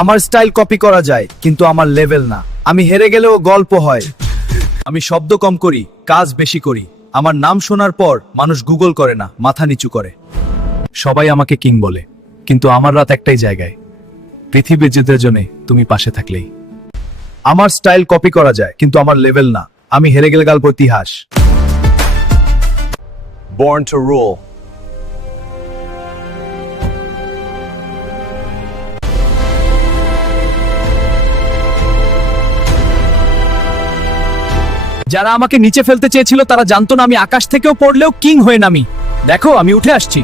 আমার style copy করা যায়, কিন্তু আমার লেভেল না। আমি হেরে গেলেও গল্প হয়। আমি শব্দ কম করি, কাজ বেশি করি। আমার নাম শোনার পর মানুষ গুগল করে না, মাথা নিচু করে। সবাই আমাকে কিং বলে, কিন্তু আমার রাত একটাই জায়গায়, পৃথিবী যেতে জন্য তুমি পাশে থাকলেই। আমার স্টাইল কপি করা যায়, কিন্তু আমার লেভেল না। আমি হেরে গেলে গল্প ইতিহাস। Born to rule. যারা আমাকে নিচে ফেলতে চেয়েছিল তারা জানতো না আমি আকাশ থেকেও পড়লেও কিং হয়ে নামি। দেখো, আমি উঠে আসছি।